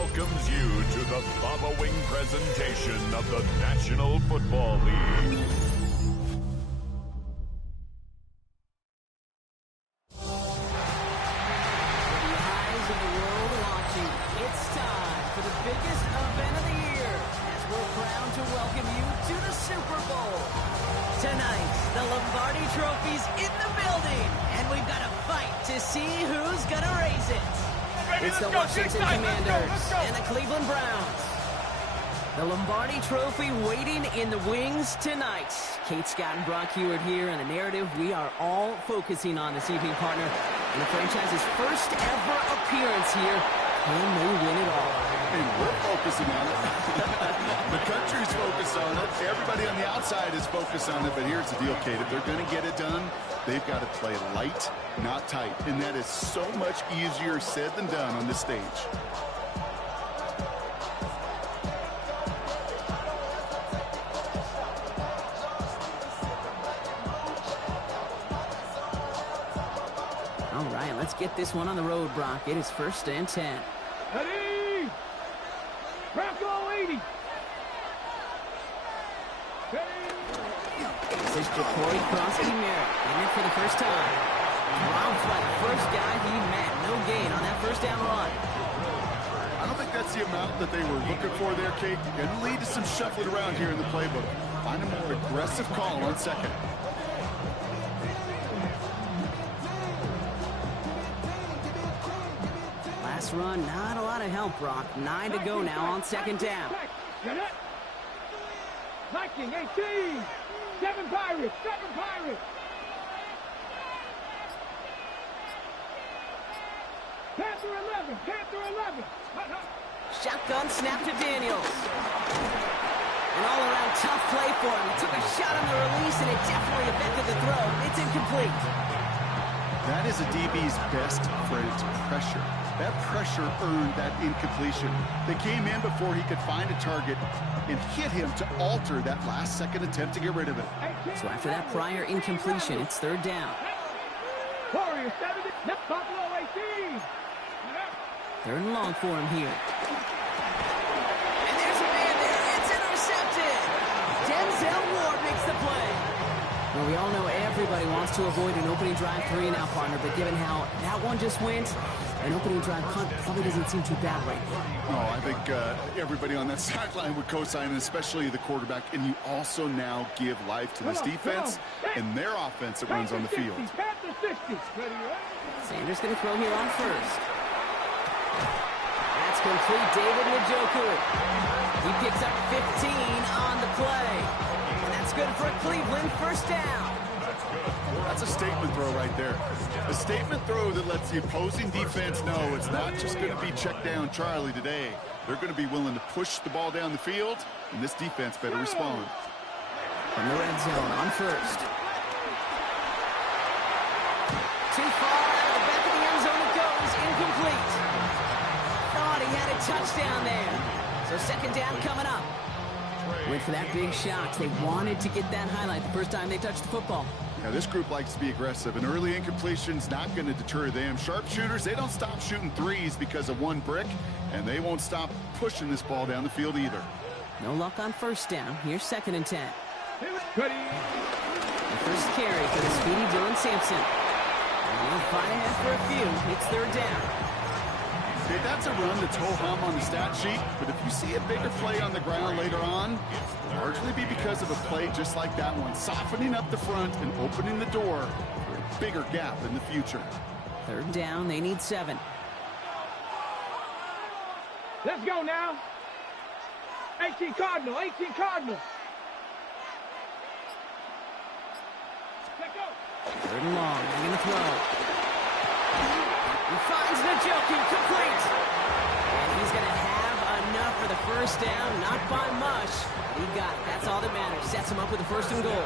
welcomes you to the following presentation of the National Football League. For the biggest event of the year, as we're proud to welcome you to the Super Bowl. Tonight, the Lombardi Trophy's in the building, and we've got a fight to see who's gonna raise it. It's the Washington Commanders and the Cleveland Browns. The Lombardi Trophy waiting in the wings tonight. Kate Scott and Brock Hewitt here, and the narrative we are all focusing on this evening, partner. In the franchise's first ever appearance here, can they win it all? And we're focusing on it. The country's focused on it. Everybody on the outside is focused on it. But here's the deal, Kate. If they're going to get it done, they've got to play light, not tight. And that is so much easier said than done on this stage. All right, let's get this one on the road, Brock. It is 1st and 10. Ready? Bronco 80. This is Jacory Krosky-Merritt, getting it for the first time. Drops by the first guy he met. No gain on that first down run. I don't think that's the amount that they were looking for there, Kate. Going to lead to some shuffling around here in the playbook. Find a more aggressive call on second. Last run, not a lot of help, Brock. 9 to go now on 2nd down. Viking 18. 7 Pirates. 7 Pirates. Panther 11. Panther 11. Shotgun snap to Daniels. An all-around tough play for him. He took a shot on the release, and it definitely affected the throw. It's incomplete. That is a DB's best friend, pressure. That pressure earned that incompletion. They came in before he could find a target and hit him to alter that last-second attempt to get rid of it. So after that prior incompletion, it's 3rd down. Warriors 70. Buffalo 18. 3rd and long for him here. And there's a man there. It's intercepted. Denzel Ward makes the play. Well, we all know everybody wants to avoid an opening drive 3 now, partner, but given how that one just went, an opening drive punt probably doesn't seem too bad right now. Oh, I think everybody on that sideline would co-sign, especially the quarterback. And you also now give life to this defense and their offense that runs on the field. Sanders going to throw here on 1st. That's complete. David Njoku. He picks up 15 on the play. And that's good for a Cleveland 1st down. That's a statement throw right there. A statement throw that lets the opposing defense know it's not just going to be check down Charlie today. They're going to be willing to push the ball down the field, and this defense better respond. From the red zone on 1st. Too far out of the back of the end zone it goes. Incomplete. Thought he had a touchdown there. So 2nd down coming up. Went for that big shot. They wanted to get that highlight the first time they touched the football. Now, this group likes to be aggressive. An early incompletion's not going to deter them. Sharpshooters, they don't stop shooting threes because of one brick, and they won't stop pushing this ball down the field either. No luck on 1st down. Here's 2nd and 10. Ready. The first carry for the speedy Dylan Sampson. And he'll fight ahead for a few. It's 3rd down. Okay, that's a run that's ho-hum on the stat sheet, but if you see a bigger play on the ground later on, it'll largely be because of a play just like that one, softening up the front and opening the door for a bigger gap in the future. 3rd down, they need 7. Let's go now. 18 Cardinal. 18 Cardinal. Let's go. 3rd and long, they're going to throw. He finds Njoku, complete. And he's going to have enough for the 1st down, not by much. He got it. That's all that matters. Sets him up with a 1st and goal.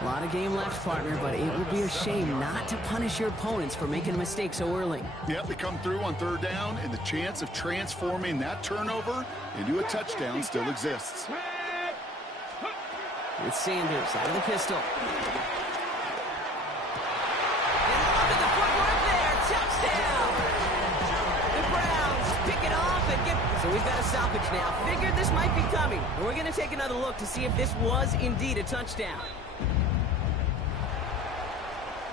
A lot of game left, partner, but it would be a shame not to punish your opponents for making a mistake so early. Yep, they come through on 3rd down, and the chance of transforming that turnover into a touchdown still exists. It's Sanders out of the pistol. Touchdown! The Browns pick it off and got a stoppage now. Figured this might be coming. We're going to take another look to see if this was indeed a touchdown.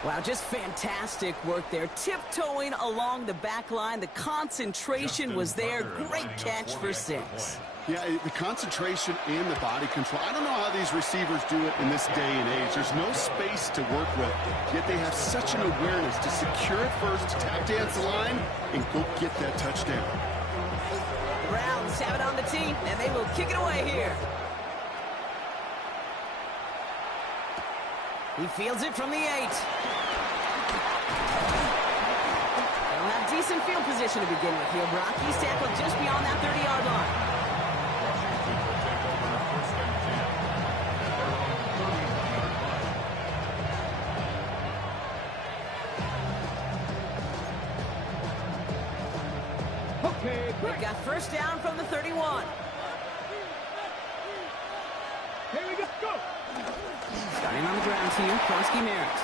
Wow, just fantastic work there. Tiptoeing along the back line. The concentration was there. Great catch for 6. Yeah, the concentration and the body control. I don't know how these receivers do it in this day and age. There's no space to work with, yet they have such an awareness to secure it first, to tap dance the line, and go get that touchdown. The Browns have it on the tee, and they will kick it away here. He fields it from the 8. They'll have decent field position to begin with here, Brock. He's tackled just beyond that 30-yard line. They've got first down from the 31. Here we go. Go. Starting on the ground here, Kronsky Merritt.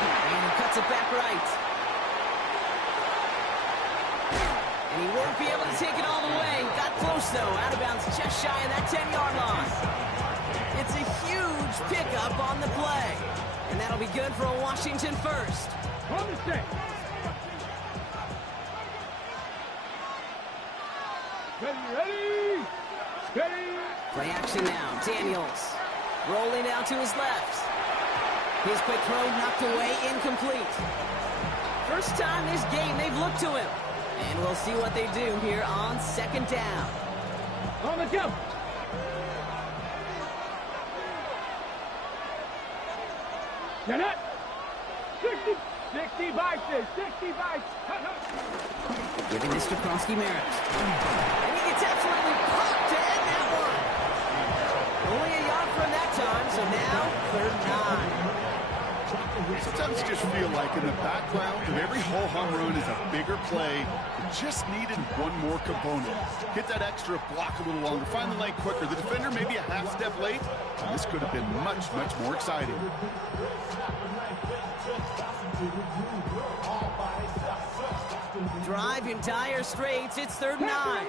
And he cuts it back right. And he won't be able to take it all the way. Got close, though. Out of bounds just shy of that 10-yard line. It's a huge pickup on the play. And that'll be good for a Washington first. On the stick. Ready. Ready. Play action now. Daniels rolling out to his left. His quick throw knocked away, incomplete. First time this game they've looked to him. And we'll see what they do here on second down. On the jump. Get it. 60 by 6. 60 by 6. Giving this to Kronsky Merritt. And he gets absolutely popped to end that one. Only a yard from that time, so now 3rd and 9. Sometimes you just feel like in the background of every whole home run is a bigger play. It just needed one more component. Hit that extra block a little longer. Find the lane quicker. The defender maybe a half step late. This could have been much, much more exciting. Drive in dire straits. It's 3rd and 9.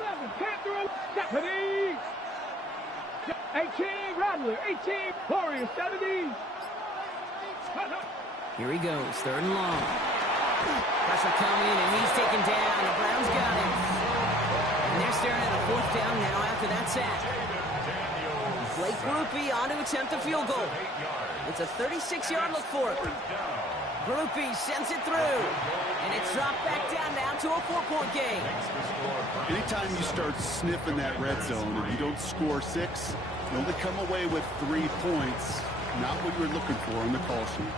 18, Rattler. 18, Warrior, 70. Here he goes, 3rd and long. Pressure coming, and he's taken down. The Browns got him. And they're staring at a 4th down now after that sack. Blake Grupe on to attempt a field goal. It's a 36-yard look for him. Grupe sends it through. And it's dropped back down now to a 4-point game. Anytime you start sniffing that red zone and you don't score 6, you only come away with 3 points. Not what you're looking for on the call sheet.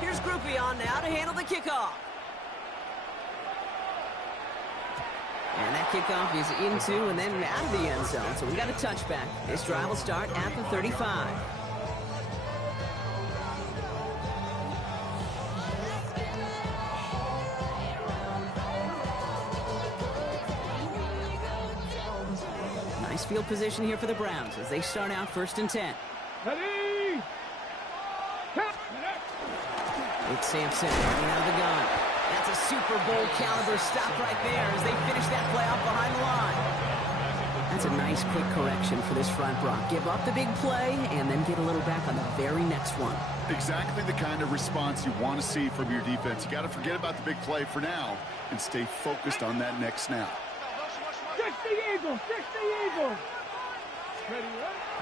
Here's Grupe on now to handle the kickoff. And that kickoff is into and then out of the end zone. So we got a touchback. This drive will start at the 35. Nice field position here for the Browns as they start out 1st and 10. Ready. It's Sampson running out of the gun. That's a Super Bowl caliber stop right there as they finish that play off behind the line. That's a nice quick correction for this front, Brock. Give up the big play and then get a little back on the very next one. Exactly the kind of response you want to see from your defense. You got to forget about the big play for now and stay focused on that next snap. 60 Eagles. 60 Eagles. Ready,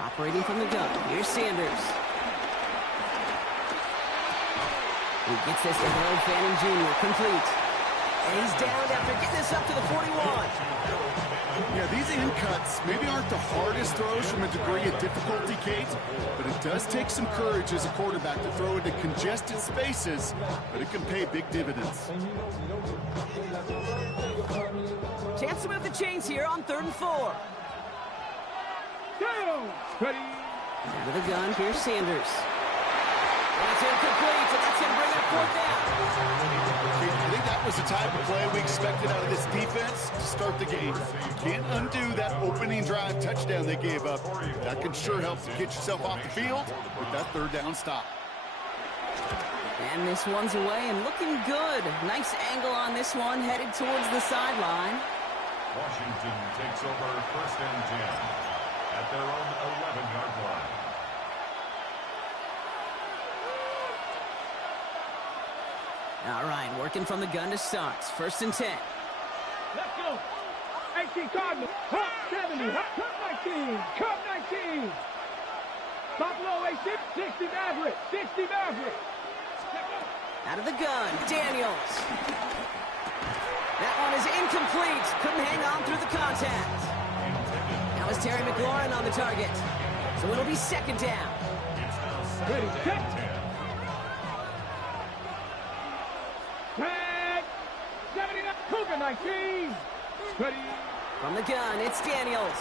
Operating from the gun. Here's Sanders. He gets this to Harold Fanning Jr. complete. And he's down after getting this up to the 41. Yeah, these in cuts maybe aren't the hardest throws from a degree of difficulty, Kate, but it does take some courage as a quarterback to throw into congested spaces, but it can pay big dividends. Chance to move the chains here on 3rd and 4. Go. Ready. Under the gun, here's Sanders. And it's incomplete, and that's going to bring up 4th down. I think that was the type of play we expected out of this defense to start the game. You can't undo that opening drive touchdown they gave up. That can sure help to get yourself off the field with that 3rd down stop. And this one's away and looking good. Nice angle on this one, headed towards the sideline. Washington takes over 1st and 10 at their own 11-yard line. All right, working from the gun to start. 1st and 10. Let's go. 18 Cardinals. Top 70. Top 19. Cup 19. Buffalo 60 Maverick. 60 Maverick. Out of the gun, Daniels. That one is incomplete. Couldn't hang on through the contact. Now is Terry McLaurin on the target. So it'll be 2nd down. Ready, set. Tag. 79. Cougar 19. Ready. From the gun, it's Daniels.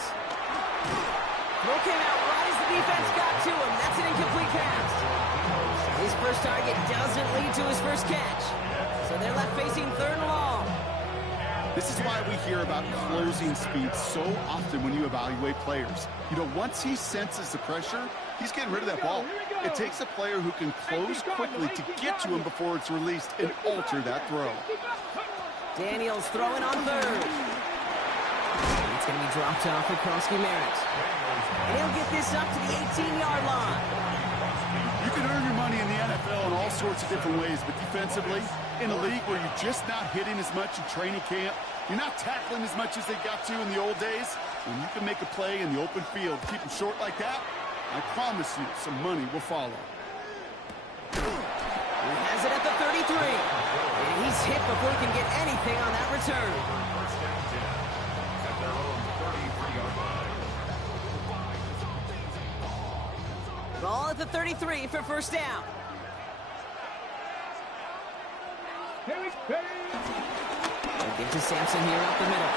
Throw came out right as the defense got to him. That's an incomplete pass. His first target doesn't lead to his first catch. So they're left facing 3rd and long. This is why we hear about closing speed so often when you evaluate players. You know, once he senses the pressure, he's getting rid of that ball. It takes a player who can close quickly to get to him before it's released and alter that throw. Daniels throwing on 3rd. It's going to be dropped off for Krosky Merritt. And he'll get this up to the 18-yard line. You can earn your money in the NFL in all sorts of different ways, but defensively, in a league where you're just not hitting as much in training camp, you're not tackling as much as they got to in the old days, when you can make a play in the open field, keep them short like that, I promise you some money will follow. He has it at the 33. And he's hit before he can get anything on that return. 1st and 10 at their own 33-yard line. Ball at the 33 for 1st down. They'll give to Sampson here up the middle.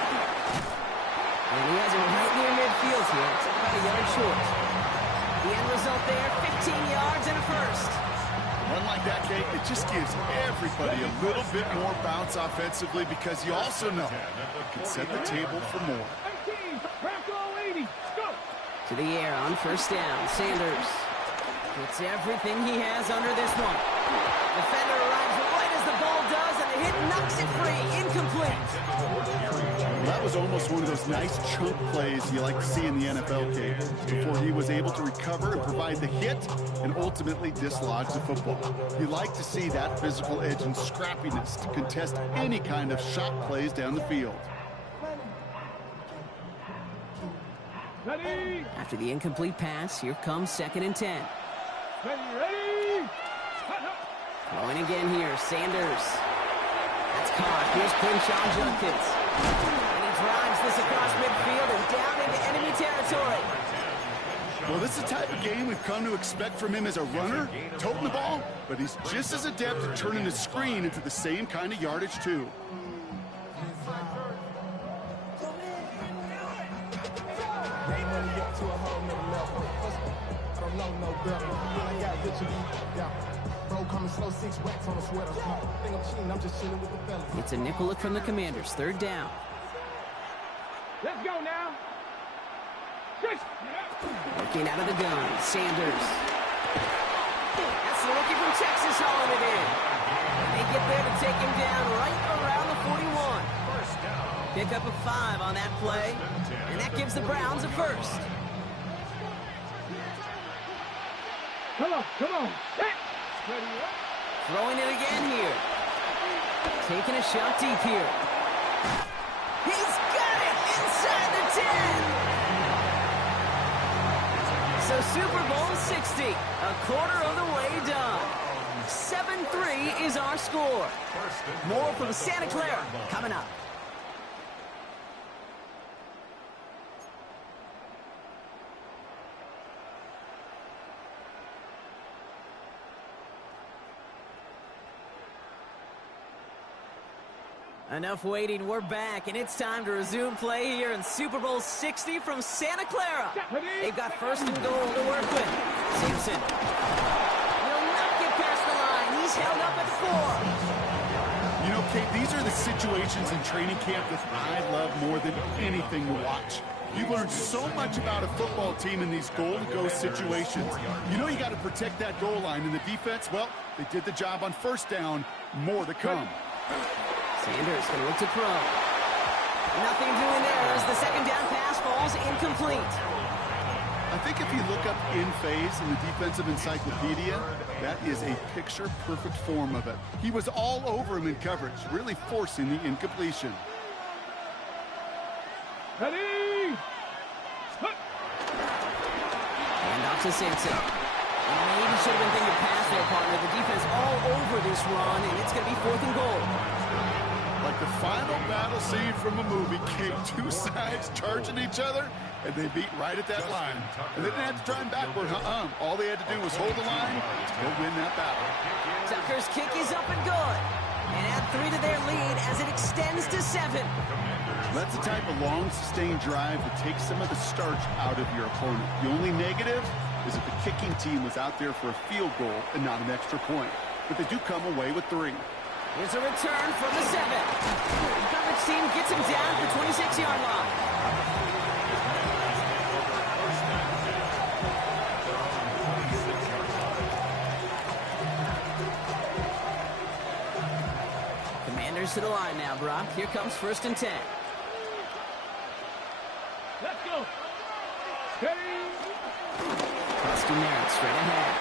And he has it right near midfield here. It's about a yard short. The end result there, 15 yards and a first. Run like that, Kate, it just gives everybody a little bit more bounce offensively because you also know it can set the table for more. 18. Bronco 80. Go. To the air on 1st down. Sanders puts everything he has under this one. Defender arrives right as the ball does, and the hit knocks it free. Incomplete. That was almost one of those nice chunk plays you like to see in the NFL, Kate, before he was able to recover and provide the hit and ultimately dislodge the football. You like to see that physical edge and scrappiness to contest any kind of shot plays down the field. Ready. After the incomplete pass, here comes 2nd and 10. Ready. Throwing again here, Sanders. That's caught. Here's Crenshaw Junkins. And he drives this across midfield and down into enemy territory. Well, this is the type of game we've come to expect from him as a runner, toting the ball, but he's just as adept at turning the screen into the same kind of yardage, too. It's a nickel look from the Commanders. 3rd down. Let's go now. 6. Working out of the gun, Sanders. That's the rookie from Texas hauling it in. And they get there to take him down right around the 41. Pick up a 5 on that play, and that gives the Browns a first. Come on. Set. Ready. Throwing it again here. Taking a shot deep here. He's got it inside the 10. So Super Bowl 60, a quarter of the way done. 7-3 is our score. More from Santa Clara coming up. Enough waiting, we're back, and it's time to resume play here in Super Bowl 60 from Santa Clara. They've got 1st and goal to work with. Simpson will not get past the line. He's held up at 4. You know, Kate, these are the situations in training camp that I love more than anything to watch. You learn so much about a football team in these goal-to-go situations. You know you got to protect that goal line, and the defense, well, they did the job on 1st down. More to come. Sanders going to look to throw. Nothing doing there as the second down pass falls incomplete. I think if you look up in phase in the defensive encyclopedia, that is a picture-perfect form of it. He was all over him in coverage, really forcing the incompletion. Ready? And off to Simpson. Maybe should have been thinking pass there, partner. The defense all over this run, and it's going to be 4th and goal. Like the final battle scene from a movie, came two sides charging each other, and they beat right at that line. And they didn't have to try and backward. All they had to do was hold the line to go win that battle. Tucker's kick is up and good. And add 3 to their lead as it extends to 7. That's the type of long, sustained drive that takes some of the starch out of your opponent. The only negative is that the kicking team was out there for a field goal and not an extra point. But they do come away with 3. Here's a return from the 7. The coverage team gets him down at the 26-yard line. Commanders to the line now, Brock. Here comes 1st and 10. Let's go. Ready? Preston Merritt straight ahead.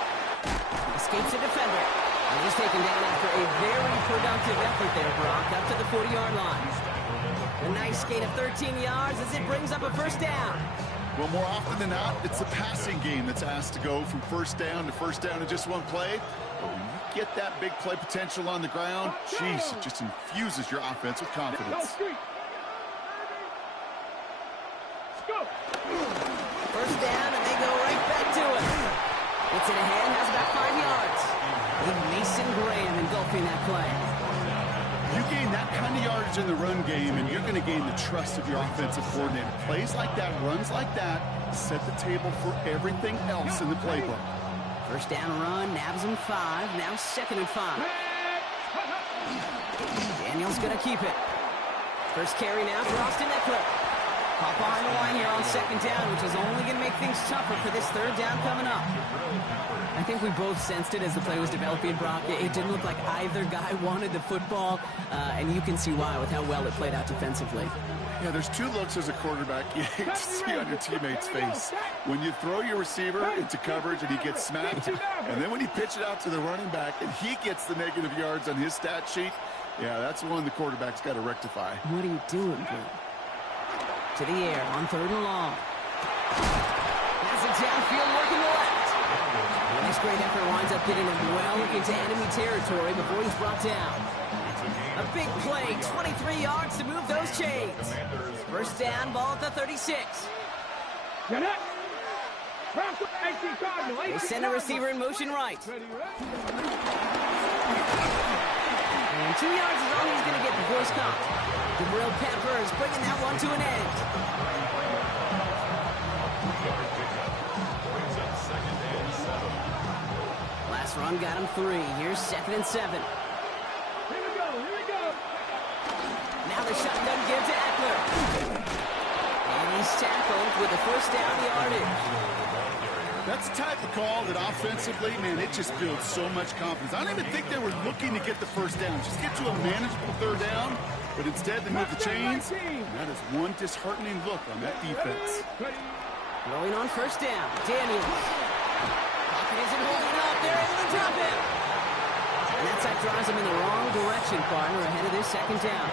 Escapes a defender. And he's taken down after a very productive effort there, Brock, up to the 40-yard line. A nice gain of 13 yards as it brings up a 1st down. Well, more often than not, it's the passing game that's asked to go from 1st down to 1st down in just one play. But when you get that big play potential on the ground, geez, it just infuses your offense with confidence. Go. 1st down, and they go right back to it. Gets it ahead, has about 5 yards. With Mason Graham engulfing that play. You gain that kind of yardage in the run game, and you're going to gain the trust of your offensive coordinator. Plays like that, runs like that, set the table for everything else in the playbook. 1st down run, nabs him 5, now 2nd and 5. Daniels going to keep it. First carry now for Austin Eckler. Caught behind the line here on 2nd down, which is only going to make things tougher for this 3rd down coming up. I think we both sensed it as the play was developing, Brock. It didn't look like either guy wanted the football, and you can see why with how well it played out defensively. Yeah, there's 2 looks as a quarterback you hate to see on your teammate's face. When you throw your receiver into coverage and he gets smacked, and then when you pitch it out to the running back and he gets the negative yards on his stat sheet, yeah, that's one the quarterback's got to rectify. What are you doing, bro? To the air on 3rd and long. That's it downfield working the left. Nice great effort winds up getting him well into enemy territory before he's brought down. A big play, 23 yards to move those chains. 1st down, ball at the 36. Get it. They send a receiver in motion right. And 2 yards is all he's going to get before he's caught. Jabril Peppers bringing that one to an end. Last run got him 3. Here's 2nd and 7. Here we go. Now the shotgun give to Eckler. And he's tackled with the 1st down yardage. That's the type of call that offensively, man, it just builds so much confidence. I don't even think they were looking to get the 1st down. Just get to a manageable 3rd down. But instead, they move the chains. And that is one disheartening look on that defense. Rolling on 1st down. Daniels. Pocket isn't holding up. They're able to drop him. And that sack drives him in the wrong direction, partner, ahead of this 2nd down.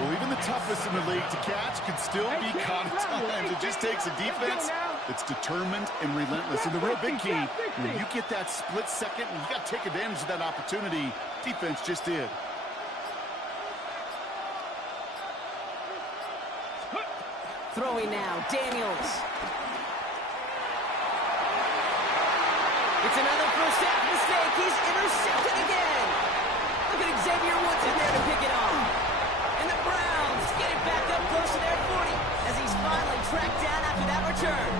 Well, even the toughest in the league to catch can still be caught at times. It just takes a defense that's determined and relentless. And the real big key, when you get that split second, and you got to take advantage of that opportunity, defense just did. Throwing now, Daniels. It's another 1st half mistake. He's intercepted again. Look at Xavier Woods in there to pick it off. And the Browns get it back up close to their 40 as he's finally tracked down after that return.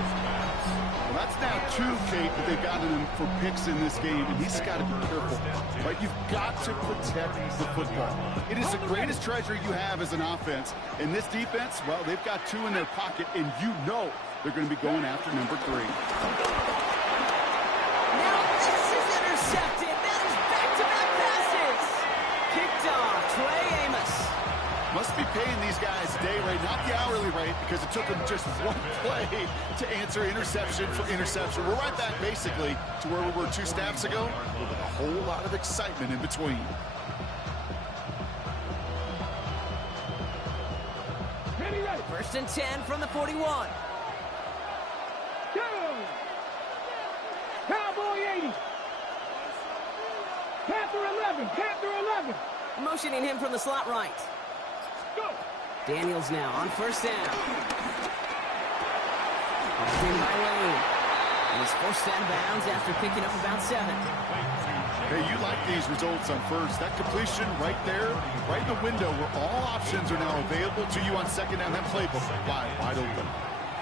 Well, that's now 2, Kate, that they've gotten him for picks in this game, and he's got to be careful. Right? You've got to protect the football. It is the greatest treasure you have as an offense. And this defense, well, they've got 2 in their pocket, and you know they're going to be going after number 3. Now this is intercepted. That is back-to-back passes. Kicked off, Trey Amos. Must be paying these guys day rate, not the hourly rate, because it took them just one play to answer interception for interception. We're right back, basically, to where we were 2 snaps ago, with a whole lot of excitement in between. First and 10 from the 41. Go! Cowboy 80. Panther 11. Panther 11. Motioning him from the slot right. Go! Daniels now on first down. Hauled in by Lane. And he's forced out of bounds after picking up about 7. Hey, you like these results on first. That completion right there, right in the window where all options are now available to you on second down. That playbook wide open.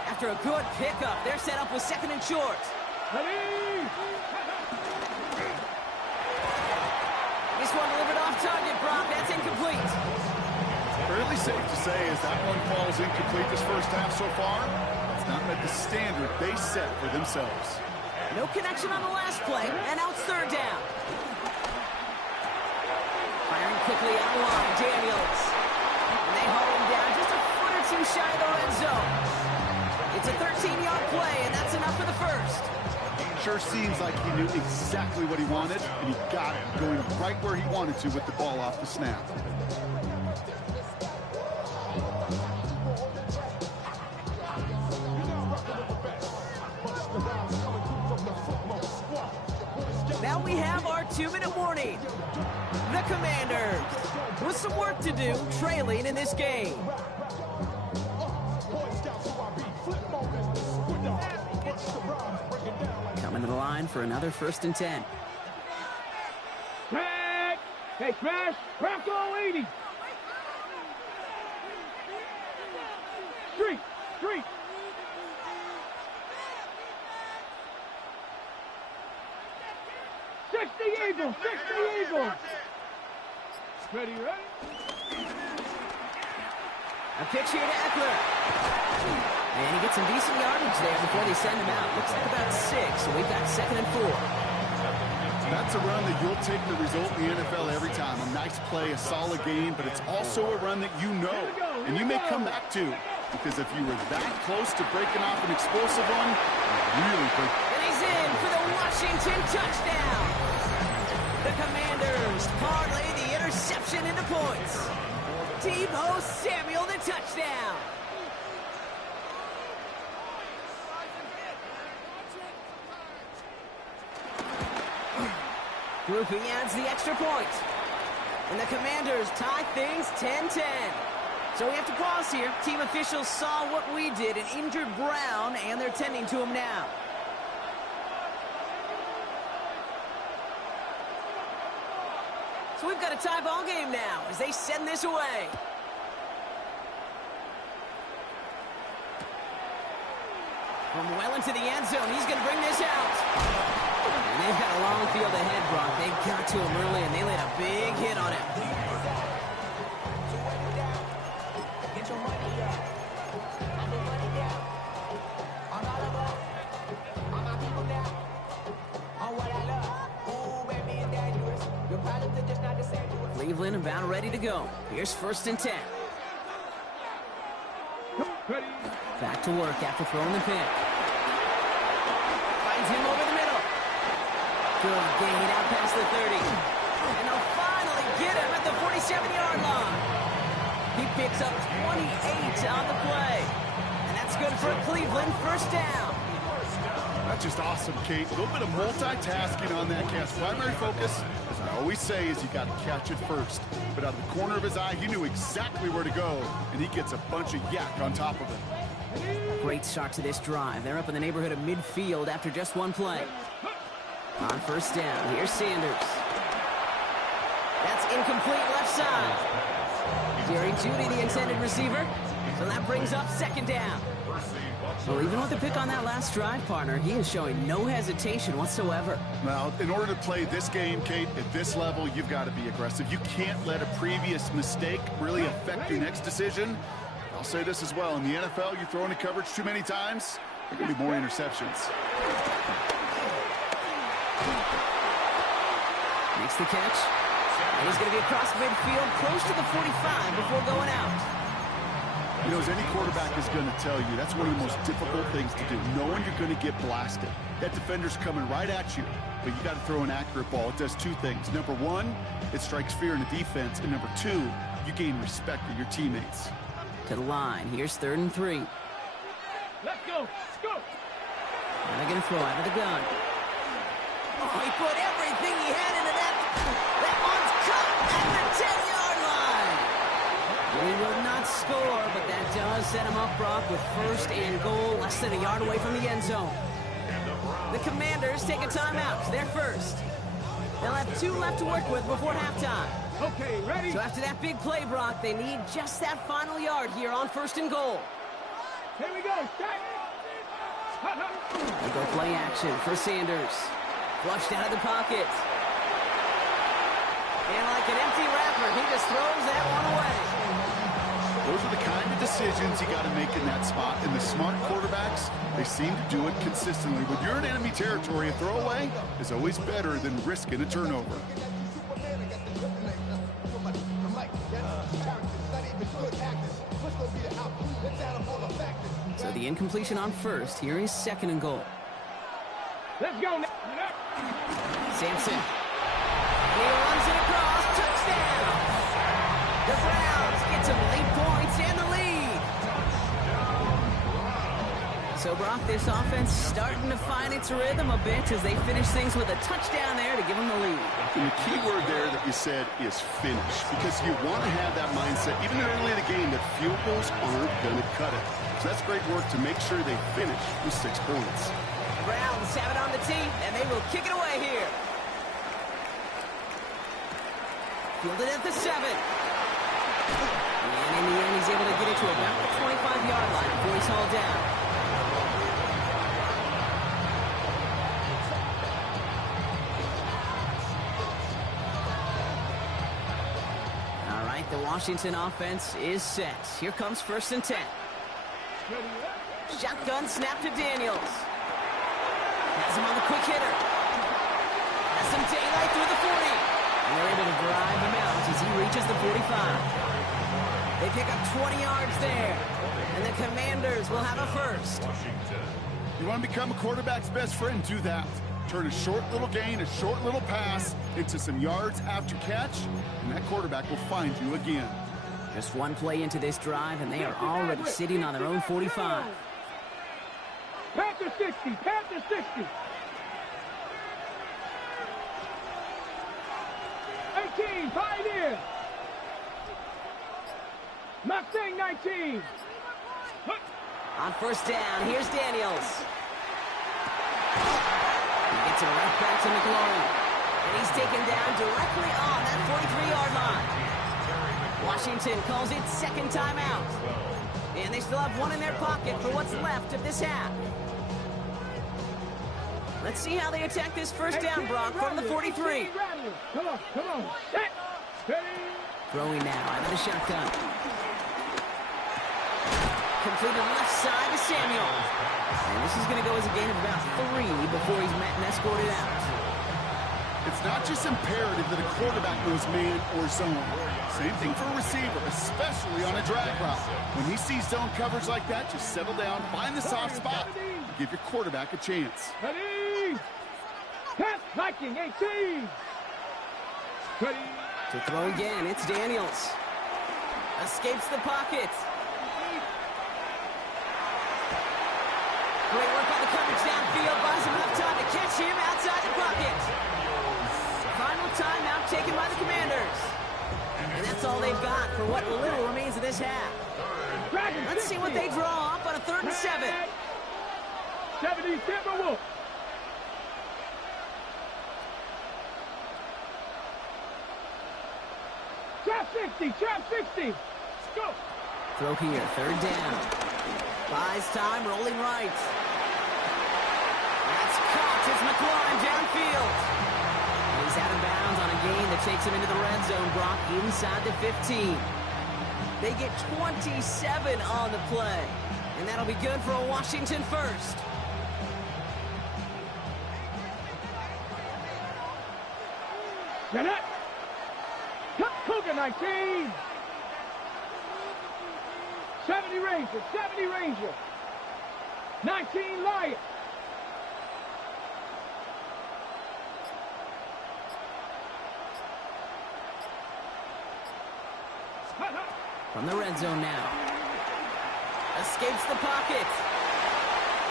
After a good pickup, they're set up with 2nd and short. Ready! This one delivered off target, Brock. That's incomplete. Fairly safe to say as that one falls incomplete this first half so far, it's not met the standard they set for themselves. No connection on the last play, and now it's 3rd down. Firing quickly out of line, Daniels. And they haul him down just a foot or 2 shy of the red zone. It's a 13-yard play, and that's enough for the first. Sure seems like he knew exactly what he wanted, and he got it, going right where he wanted to with the ball off the snap. Now we have our 2-minute warning. The Commanders, with some work to do, trailing in this game. Coming to the line for another 1st and 10. Smash! Hey, smash! Bronco 80! Street! Street! Eagles! 60 Eagles! Ready, ready? A pitch here to Eckler. And he gets some decent yardage there before they send him out. Looks like about 6, so we've got 2nd and 4. That's a run that you'll take the result in the NFL every time. A nice play, a solid game, but it's also a run that you know and you may come back to. Because if you were that close to breaking off an explosive one, you really break. And he's in for the Washington touchdown. The Commanders parlay the interception into points. Deebo Samuel the touchdown. Groupie adds the extra point. And the Commanders tie things 10-10. So we have to pause here. Team officials saw what we did and injured Brown, and they're tending to him now. So we've got a tie ball game now as they send this away. From well into the end zone, he's going to bring this out. And they've got a long field ahead, Brock. They got to him early, and they laid a big hit on him. Cleveland about ready to go. Here's 1st and 10. Ready? Back to work after throwing the pick. Finds him over the middle. Good gain out past the 30. And they'll finally get him at the 47-yard line. He picks up 28 on the play. And that's good for a Cleveland 1st down. That's just awesome, Kate. A little bit of multitasking on that catch. Primary focus, as I always say, is you got to catch it first. But out of the corner of his eye, he knew exactly where to go, and he gets a bunch of yak on top of it. Great start to this drive. They're up in the neighborhood of midfield after just one play. On 1st down, here's Sanders. That's incomplete left side. Jerry Jeudy, the intended receiver. So that brings up 2nd down. Well, even with the pick on that last drive, partner, he is showing no hesitation whatsoever. Now, in order to play this game, Kate, at this level, you've got to be aggressive. You can't let a previous mistake really affect your next decision. I'll say this as well. In the NFL, you throw into coverage too many times, there are going to be more interceptions. Makes the catch. And he's going to be across midfield, close to the 45 before going out. You know, as any quarterback is going to tell you, that's one of the most difficult things to do, knowing you're going to get blasted. That defender's coming right at you, but you got to throw an accurate ball. It does two things. Number one, it strikes fear in the defense, and number two, you gain respect of your teammates. To the line. Here's 3rd and 3. Let's go. Let's go. And they're going to throw out of the gun. Oh, he put everything he had into that. That one's caught at the 10-yard line. He will not score, but that does set him up, Brock, with 1st and goal, less than a yard away from the end zone. The Commanders take a timeout. They're first. They'll have 2 left to work with before halftime. Okay, ready? So after that big play, Brock, they need just that final yard here on 1st and goal. Here we go. Set. They go play action for Sanders. Flushed out of the pocket. And like an empty wrapper, he just throws that one away. Those are the kind of decisions you got to make in that spot. And the smart quarterbacks, they seem to do it consistently. When you're in enemy territory, a throwaway is always better than risking a turnover. So the incompletion on 1st. Here is 2nd and goal. Let's go now. Sampson. He runs it across. Touchdown. The Browns get some late points and the lead. So, Brock, this offense starting to find its rhythm a bit as they finish things with a touchdown there to give them the lead. And the key word there that you said is finish, because you want to have that mindset, even early in the game, that field goals aren't going to cut it. So that's great work to make sure they finish with 6 points. Browns have it on the tee, and they will kick it away here. Fielded at the 7. And in the end, he's able to get it to about the 25-yard line before he's hauled down. All right, the Washington offense is set. Here comes 1st and 10. Shotgun snap to Daniels. Has him on the quick hitter. Has some daylight through the 40. And they're able to drive him out as he reaches the 45. They pick up 20 yards there. And the Commanders will have a 1st. You want to become a quarterback's best friend? Do that. Turn a short little gain, a short little pass into some yards after catch, and that quarterback will find you again. Just one play into this drive, and they are already sitting on their own 45. Panther 60. Panther 60. 18. Pioneer. Mustang 19. On 1st down, here's Daniels. He gets it right back to McLaurin. And he's taken down directly on that 43-yard line. Washington calls it 2nd timeout. And they still have 1 in their pocket for what's left of this half. Let's see how they attack this 1st down, Brock, from the 43. Come on, come on. Set. Throwing now out of the shotgun. Completed left side to Samuel. And this is going to go as a gain of about 3 before he's met and escorted out. It's not just imperative that a quarterback knows man or zone. Same thing for a receiver, especially on a drag route. When he sees zone coverage like that, just settle down, find the soft spot, and give your quarterback a chance. Ready. Pass Viking 18. Ready. To throw again, it's Daniels. Escapes the pocket. Great work on the coverage downfield. Buys him enough time to catch him outside the pocket. Final timeout taken by the Commanders. And that's all they've got for what little remains of this half. Let's see what they draw up on a 3rd and 7. 70 Timberwolves. Trap 60, trap 60. Let's go. Throw here, 3rd down. Buys time, rolling right. That's caught as McLaurin downfield. And he's out of bounds on a gain that takes him into the red zone, Brock, inside the 15. They get 27 on the play. And that'll be good for a Washington 1st. Get it. there, 19. 70 Ranger, 70 Ranger. 19 Lion. From the red zone now. Escapes the pocket.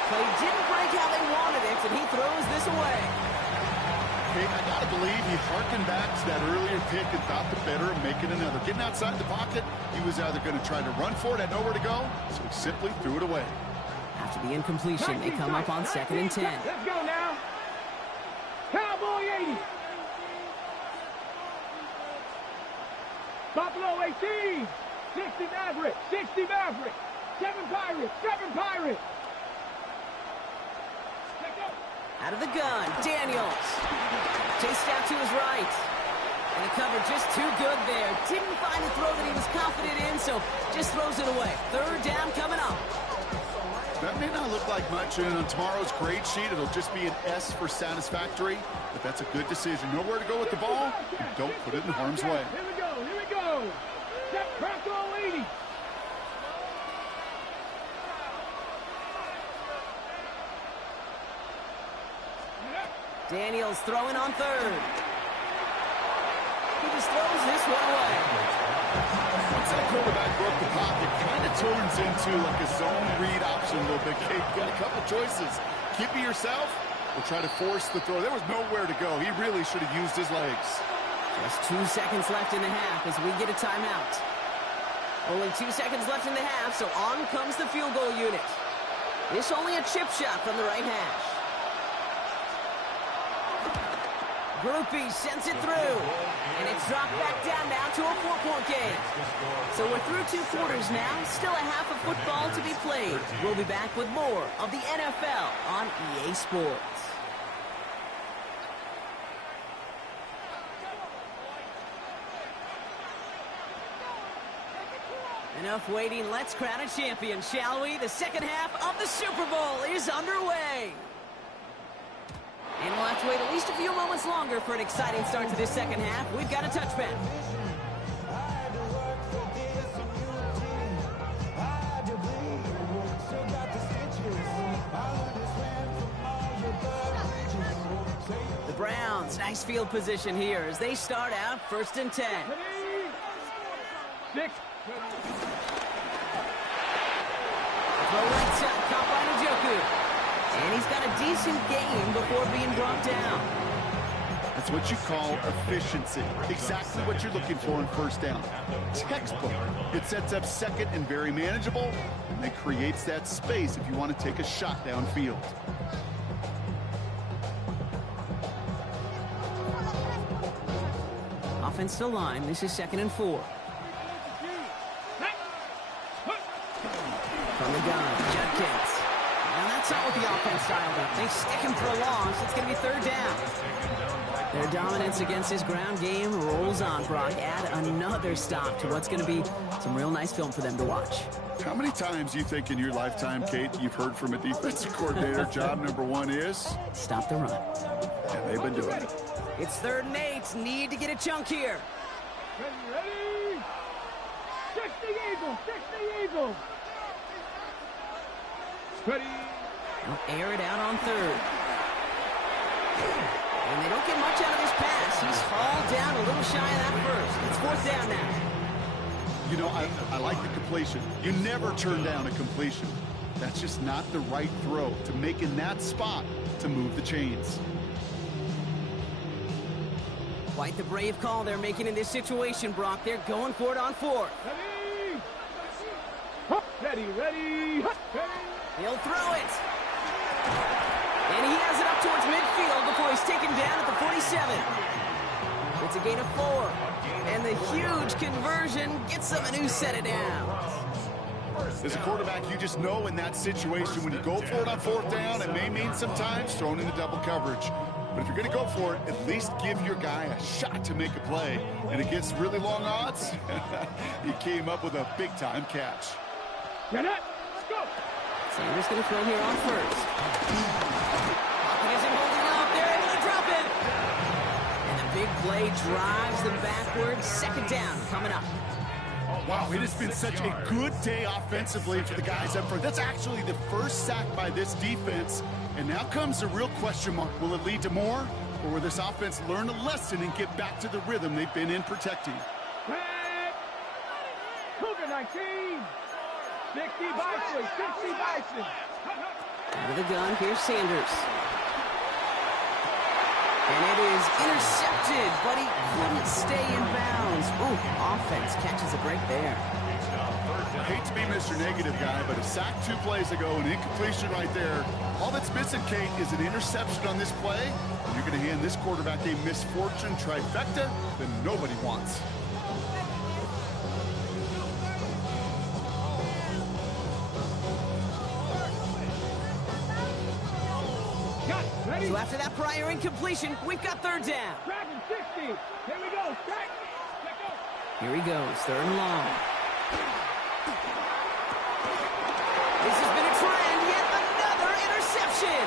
Play didn't break how they wanted it, and he throws this away. Okay, I got to believe he harkened back to that earlier pick and thought the better of making another. Getting outside the pocket, he was either going to try to run for it, had nowhere to go, so he simply threw it away. After the incompletion, they come up on 2nd and 10. Let's go now. Cowboy 80. Buffalo 18. 60 Maverick. 60 Maverick. 7 Pirates. 7 Pirates. Out of the gun, Daniels. Chased out to his right. And the cover just too good there. Didn't find a throw that he was confident in, so just throws it away. 3rd down coming up. That may not look like much, and on tomorrow's grade sheet, it'll just be an S for satisfactory, but that's a good decision. Nowhere to go with the ball, and don't put it in harm's way. Here we go, here we go. Set Crackle 80. Daniels throwing on 3rd. He just throws this one away. Once that quarterback broke the pocket, kind of turns into like a zone read option a little bit. Kate, got a couple choices. Keep it yourself or try to force the throw. There was nowhere to go. He really should have used his legs. Just 2 seconds left in the half as we get a timeout. Only 2 seconds left in the half, so on comes the field goal unit. This only a chip shot from the right hash. Groupie sends it through, and it's dropped back down now to a 4-point game. So we're through 2 quarters now, still a half of football to be played. We'll be back with more of the NFL on EA Sports. Enough waiting, let's crown a champion, shall we? The second half of the Super Bowl is underway. And we'll have to wait at least a few moments longer for an exciting start to this second half. We've got a touchback. The Browns, nice field position here as they start out 1st and 10. 6. Throw right side, caught by Njoku. And he's got a decent game before being brought down. That's what you call efficiency. Exactly what you're looking for in 1st down. Textbook. It sets up 2nd and very manageable, and it creates that space if you want to take a shot downfield. Offensive line, this is 2nd and 4. From the gun, Judkins. And that's not what the offense styled up. They stick him for a loss. It's going to be 3rd down. Their dominance against this ground game rolls on, Brock. Add another stop to what's going to be some real nice film for them to watch. How many times do you think in your lifetime, Kate, you've heard from a defensive coordinator, job number 1 is? Stop the run. And they've been doing it. It's 3rd and 8. Need to get a chunk here. Ready? 60 Eagles, 60 Eagles. Ready. They'll air it out on 3rd. And they don't get much out of this pass. He's hauled down a little shy of that first. It's 4th down now. You know, I like the completion. You never turn down a completion. That's just not the right throw to make in that spot to move the chains. Quite the brave call they're making in this situation, Brock. They're going for it on 4th. Ready. Hup, ready, ready, hup, ready. He'll throw it. And he has it up towards midfield before he's taken down at the 47. It's a gain of 4. And the huge conversion gets them a new set of downs. As a quarterback, you just know in that situation when you go for it on 4th down, it may mean sometimes thrown into double coverage. But if you're going to go for it, at least give your guy a shot to make a play. And against really long odds, he came up with a big-time catch. Get it. Let's go. Sanders going to throw here on 1st. Pocket isn't holding up. They're able to drop it. And the big play drives them backwards. Second down coming up. Wow, it has been such a good day offensively for the guys up front. That's actually the first sack by this defense. And now comes the real question mark. Will it lead to more? Or will this offense learn a lesson and get back to the rhythm they've been in protecting? Cougar 19. 60 Bison. 60 Bison. Out of the gun, here's Sanders. And it is intercepted, but he couldn't stay in bounds. Ooh, offense catches a break there. I hate to be Mr. Negative guy, but a sack 2 plays ago, an incompletion right there. All that's missing, Kate, is an interception on this play. And you're going to hand this quarterback a misfortune trifecta that nobody wants. So after that prior incompletion, we've got third down. Dragon 60. Here we go. Strike. Here he goes, third and long. This has been a trend, yet another interception.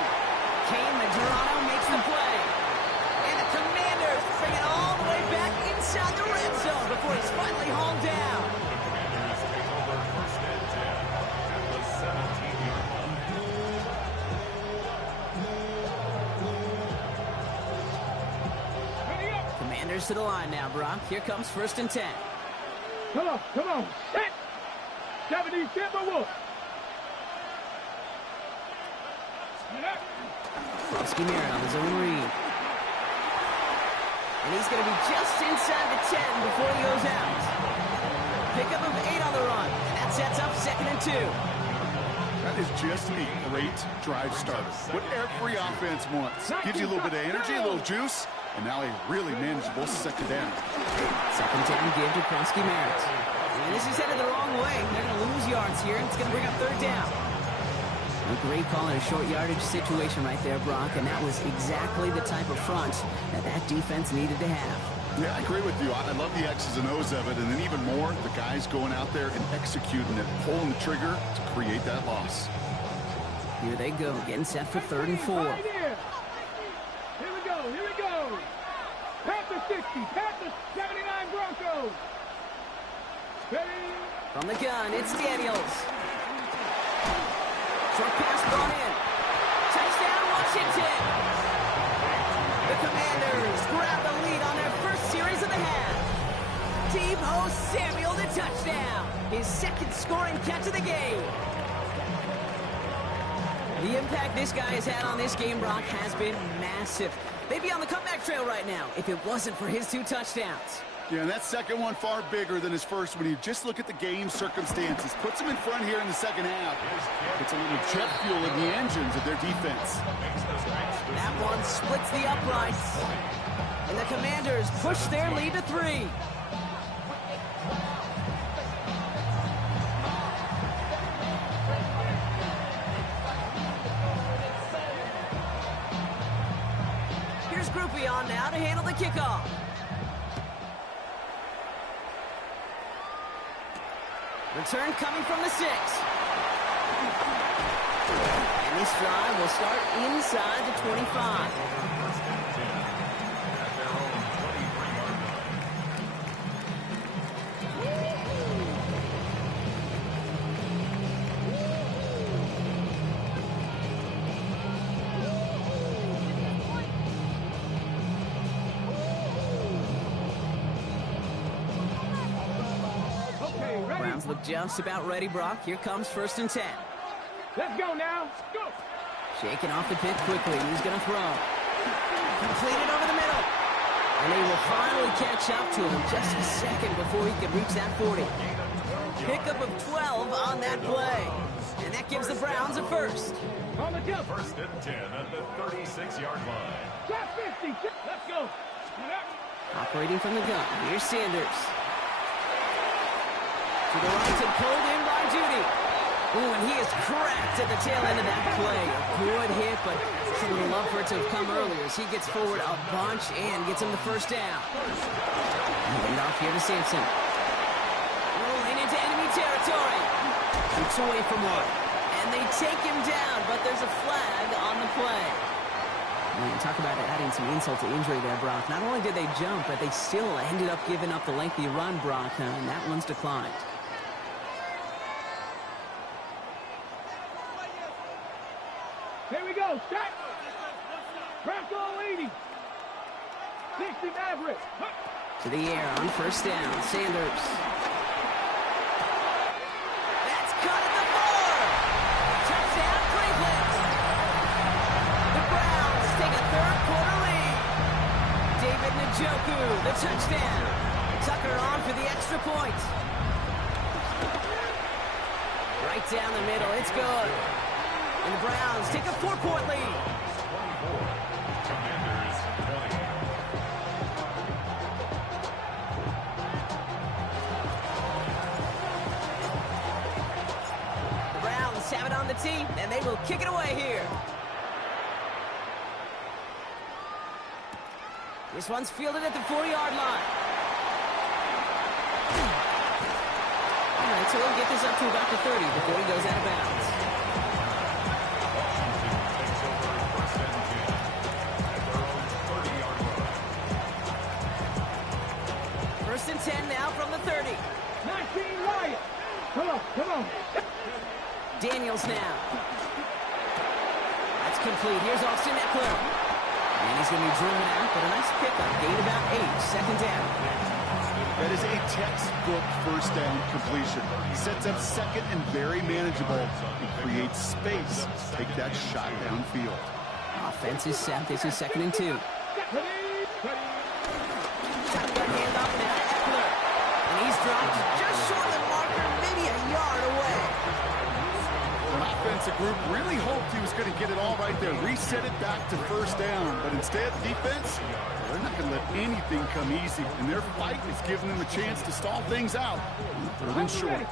Kane Madrano makes the play. And the Commanders bring it all the way back inside the red zone before he's finally hauled down. Commanders take over first and 10 at the 17-yard line. Commanders to the line now, Brock. Here comes first and 10. Come on. Set. 70 Timberwolves. Merritt on his own read. And he's going to be just inside the 10 before he goes out. Pickup of 8 on the run. And that sets up second and 2. That is just a great drive starter. What every offense wants. Gives you a little bit of energy, a little juice, and now a really manageable second down. Second down give to Merritt. And this is headed the wrong way. They're going to lose yards here, and it's going to bring up third down. A great call in a short yardage situation right there, Brock, and that was exactly the type of front that defense needed to have. Yeah, I agree with you. I love the X's and O's of it, and then even more, the guys going out there and executing it, pulling the trigger to create that loss. Here they go, getting set for third and 4. Right here. Here we go. Panthers 60. Panthers 79 Broncos. Ready? From the gun, it's Daniels. Short pass brought in. Touchdown, Washington. The Commanders grab the lead on their first series of the half. Deebo Samuel the touchdown. His second scoring catch of the game. The impact this guy has had on this game, Brock, has been massive. They'd be on the comeback trail right now if it wasn't for his 2 touchdowns. Yeah, and that second one far bigger than his first when you just look at the game circumstances. Puts them in front here in the second half. Puts a little jet fuel in the engines of their defense. That one splits the uprights. And the Commanders push their lead to 3. Here's Groupie on now to handle the kickoff. Return coming from the 6. And this drive will start inside the 25. Look just about ready, Brock. Here comes first and 10. Let's go now. Go. Shaking off the pit quickly. He's going to throw. Completed over the middle. And he will finally catch up to him just a second before he can reach that 40. Pickup of 12 on that play. And that gives the Browns a first. On the jump. First and 10 at the 36-yard line. Top 50. Let's go. Operating from the gun. Here's Sanders. To the right and pulled in by Judy. Ooh, and he is cracked at the tail end of that play. A good hit, but some of the love for it to have come earlier as he gets forward a bunch and gets him the first down. Moving off here to Sampson. Rolling into enemy territory. Shoots away from one. And they take him down, but there's a flag on the play. Man, talk about adding some insult to injury there, Brock. Not only did they jump, but they still ended up giving up the lengthy run, Brock, and that one's declined. Here we go. Start. Bronco leading. 60 Maverick. To the air on first down. Sanders. That's caught at the 4. Touchdown, Cleveland. The Browns take a third-quarter lead. David Njoku, the touchdown. Tucker on for the extra point. Right down the middle. It's good. And the Browns take a 4-point lead. The Browns have it on the tee, and they will kick it away here. This one's fielded at the 4-yard line. All right, so we'll get this up to about the 30 before he goes out of bounds. First and 10 now from the 30. 19 Wyatt. Come on, come on. Daniels now. That's complete. Here's Austin Eckler. And he's going to be driven out, but a nice pickup. Gain about 8. Second down. That is a textbook first down completion. Sets up second and very manageable. It creates space. Take that shot downfield. Offense is set. This is 2nd and 2. Shotgun handoff now to Eckler. And he's dropped just short of the marker, maybe a yard away. The offensive group really hoped he was going to get it all right there. Reset it back to first down. But instead, defense, they're not going to let anything come easy. And their fight is giving them a chance to stall things out. 3rd and short.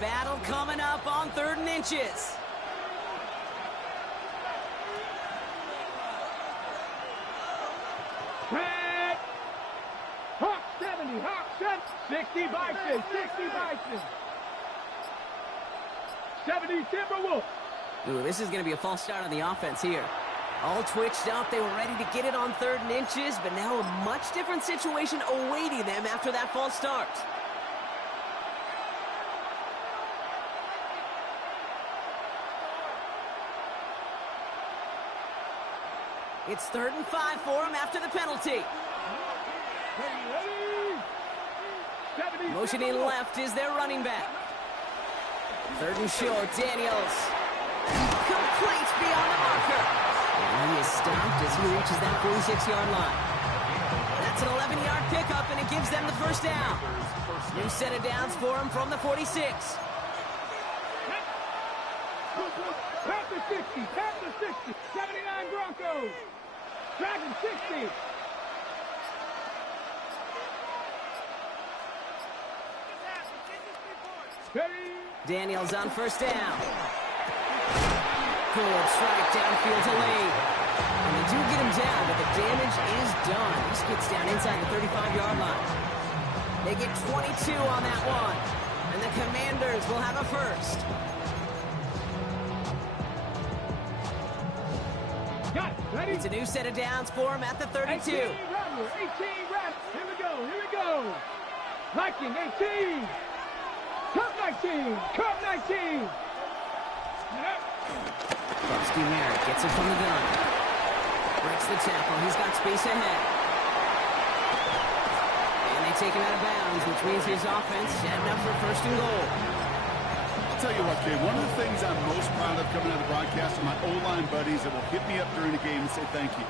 Battle coming up on 3rd and inches. Track. Hawk 70. Hawk 70. 60 Bison. 60 Bison. 70 Timberwolves. Ooh, this is going to be a false start on the offense here. All twitched up. They were ready to get it on 3rd and inches, but now a much different situation awaiting them after that false start. It's 3rd and 5 for him after the penalty. Motioning left is their running back. 3rd and short, Daniels. Complete beyond the marker. And he is stopped as he reaches that 46-yard line. That's an 11-yard pickup, and it gives them the first down. New set of downs for him from the 46. Tap the 60. Tap the 60. 79 Broncos. Dragon 60. Daniels on first down. Good strike downfield to Lane. And they do get him down, but the damage is done. He skids down inside the 35-yard line. They get 22 on that one. And the Commanders will have a first. Got it. Ready? It's a new set of downs for him at the 32. 18 Rattler. 18 Rattler. Here we go. Here we go. Viking 18. Cup 19. Cup 19. Rusty Merritt gets it from the gun. Breaks the tackle. He's got space ahead. And they take him out of bounds, which means his offense setting up for 1st and goal. I'll tell you what, Dave, one of the things I'm most proud of coming out of the broadcast are my O-line buddies that will hit me up during the game and say thank you.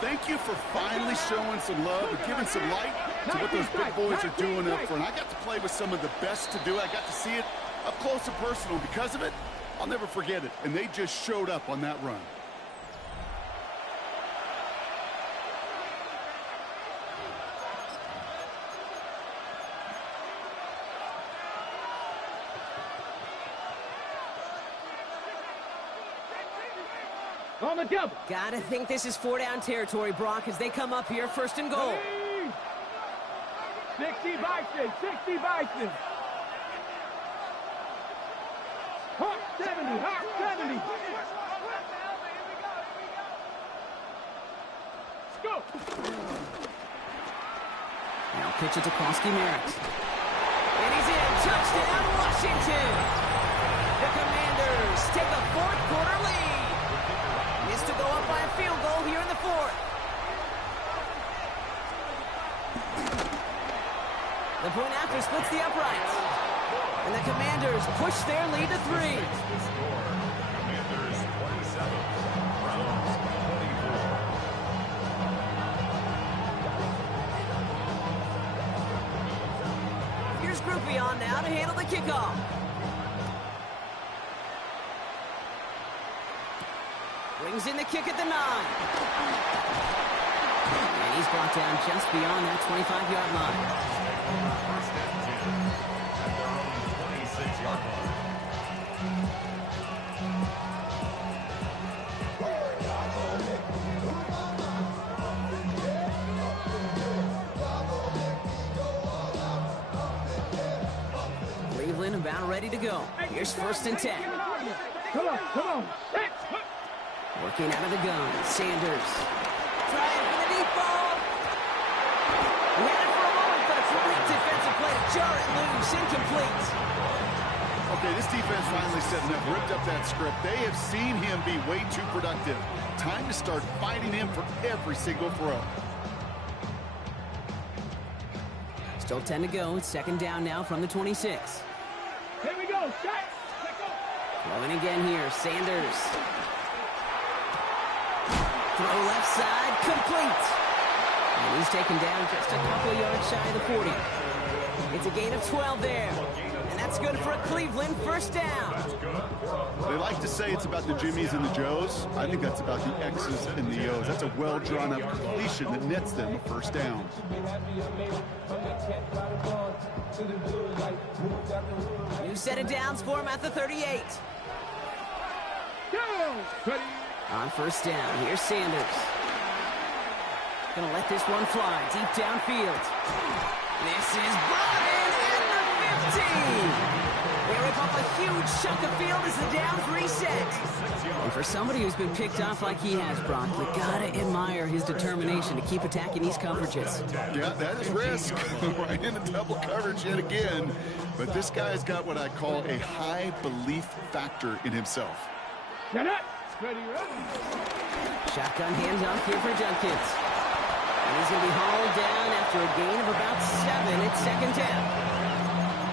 Thank you for finally showing some love and giving some light to what those big boys are doing up front. I got to play with some of the best to do it. I got to see it up close and personal. Because of it, I'll never forget it. And they just showed up on that run. On the double. Gotta think this is 4-down territory, Brock, as they come up here 1st and goal. 60 Bison. 60 Bison. Hawk 70. Hawk 70. go. Now pitch it to Koski Merritt. And he's in. Touchdown, Washington. The Commanders take a fourth-quarter lead. Is to go up by a field goal here in the fourth. The point after splits the uprights. And the Commanders push their lead to 3. Commanders 27, Browns 24. Here's Groupie on now to handle the kickoff. Brings in the kick at the 9. And he's brought down just beyond that 25-yard line. First and 10 at their own 26-yard line. Cleveland about ready to go. Here's first and 10. Come on. Working out of the gun, Sanders. Trying for the deep ball. He had it for a moment, but a great defensive play to jar it loose. Incomplete. Okay, this defense finally set enough, ripped up that script. They have seen him be way too productive. Time to start fighting him for every single throw. Still 10 to go. It's second down now from the 26. Here we go. Shot. Let's go. Throwing again here, Sanders. Throw left side, complete. And he's taken down just a couple yards shy of the 40. It's a gain of 12 there. And that's good for a Cleveland first down. They like to say it's about the Jimmies and the Joes. I think that's about the X's and the O's. That's a well-drawn-up completion that nets them a first down. New set of downs for him at the 38. Down. Ready. On first down, here's Sanders. Gonna let this one fly deep downfield. This is brought in at the 15. They rip up a huge chunk of field as the downs reset. And for somebody who's been picked off like he has, Brock, you gotta admire his determination to keep attacking these coverages. Yeah, that is risk. Right into double coverage yet again. But this guy's got what I call a high belief factor in himself. Get up. Ready. Shotgun handoff here for Dunkins. And he's going to be hauled down after a gain of about 7. It's second down.